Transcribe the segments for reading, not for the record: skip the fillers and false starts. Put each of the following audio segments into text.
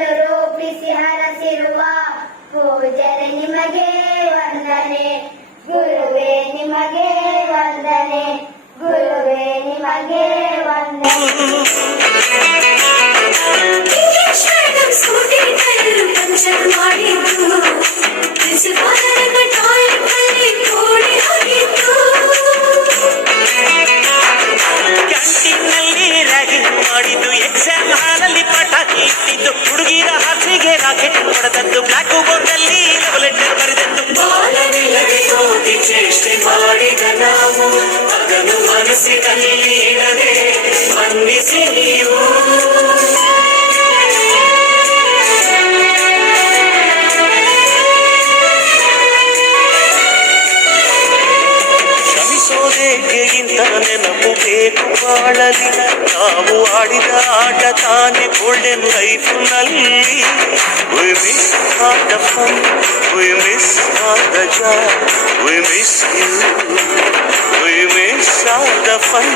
ಮೊದಲು ರೂಪಿಸಿ ಹರಸಿರುವ ಪೂಜನೆ ನಿಮಗೆ ವಂದನೆ, ಗುರುವೇ ನಿಮಗೆ ವಂದನೆ, ಗುರುವೇ ನಿಮಗೆ ವಂದನೆ. ಮಾಡಿದ್ದು ಎಕ್ಸಾಮ್ ಹಾಲಲ್ಲಿ ಪಟಾಕಿ ಇಟ್ಟಿದ್ದು, ಹುಡುಗಿರ ಹಾಸಿಗೆ ರಾಕೆಟ್ ಹೊಡೆದದ್ದು, ಬ್ಲಾಕ್ ಬೋರ್ಡ್ ಅಲ್ಲಿ ಲವ್ ಲೆಟರ್ ಬರೆದದ್ದು. ಬಾಲವಿಲ್ಲದೆ ಕೋಟಿ ಚೇಷ್ಟೆ ಮಾಡಿದ ನಾವು ಅದನ್ನು ಮನಸ್ಸಿನಲ್ಲಿ ಇಡದೆ ಮನ್ನಿಸಿ ನೀವು. ಕ್ಷಮಿಸೋದೇಕೆಗಿಂತ ನೆನಪು ಬೇಕು ಬಾಳಲಿ, ನಾವು ಆಡಿದ ಆಟ ತಾನೆ golden ಲೈಫ್ನಲ್ಲಿ. We miss all the fun, we miss all the joy, we miss you, we miss all the fun.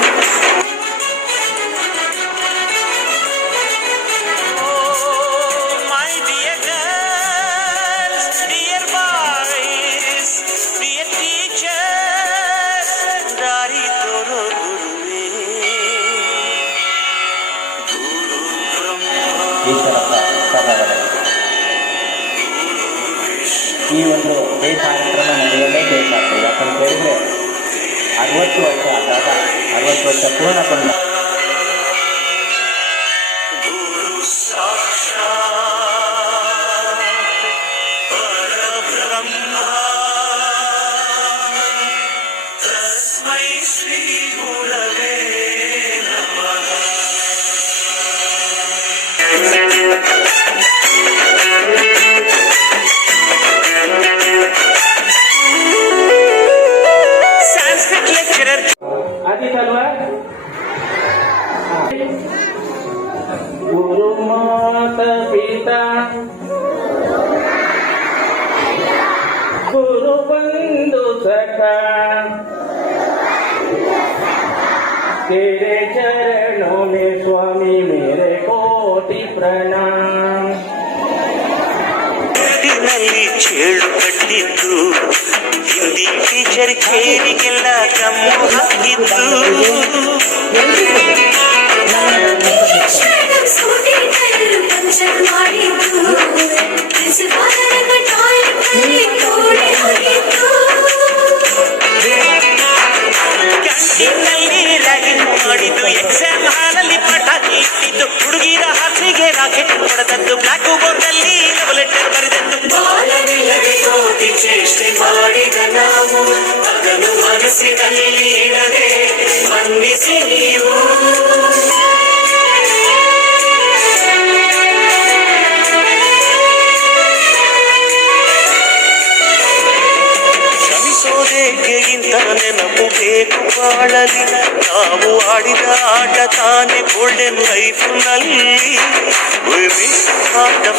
ಈ ಒಂದು ಡೇ ಕಾರ್ಯಕ್ರಮ ನಡೆಯಲೇಬೇಕಾಗ್ತದೆ. ಯಾಕಂತ ಹೇಳಿದ್ರೆ 60 ವರ್ಷ ಆದಾಗ 60 ವರ್ಷ ಪೂರ್ಣಗೊಂಡ ಗುರು ಮಾತ ಪಿತಾ ಗುರು ಬಂಧು ಸಖಾ तेरे चरणों में स्वामी मेरे कोटि प्रणाम. ಚೇಳು ಕಟ್ಟಿದ್ದು ಹಿಂದಿ ಟೀಚರ್ ಕೇರಿಗೆಲ್ಲ ಕಮ್ಮು ಹಾಕಿದ್ದು. ಮಾಡಿದ್ದು ಎಕ್ಸಾಮ್ ಹಾಲಲ್ಲಿ ಪಟಾಕಿ ಇಟ್ಟಿದ್ದು, ಹುಡುಗಿರ ಹಾಸಿಗೆ ರಾಕೆಟ್ ಹೊಡೆದದ್ದು, ಬ್ಲಾಕ್ ಬೋರ್ಡ್ ಅಲ್ಲಿ ಲವ್ ಲೆಟರ್ ಬರೆದದ್ದು. ಬಾಲವಿಲ್ಲದೆ ಕೋಟಿ ಚೇಷ್ಟೆ ಮಾಡಿದ ನಾವು ಅದನ್ನು ಮನಸ್ಸಿನಲ್ಲಿ ಇಡದೆ ಮನ್ನಿಸಿ ನೀವು. ಕ್ಷಮಿಸೋದೇಕೆಗಿಂತ ನೆನಪು ಬೇಕು ಬಾಳಲಿ, ನಾವು ಆಡಿದ ಆಟ ತಾನೆ golden ಲೈಫ್ನಲ್ಲಿ. We miss all the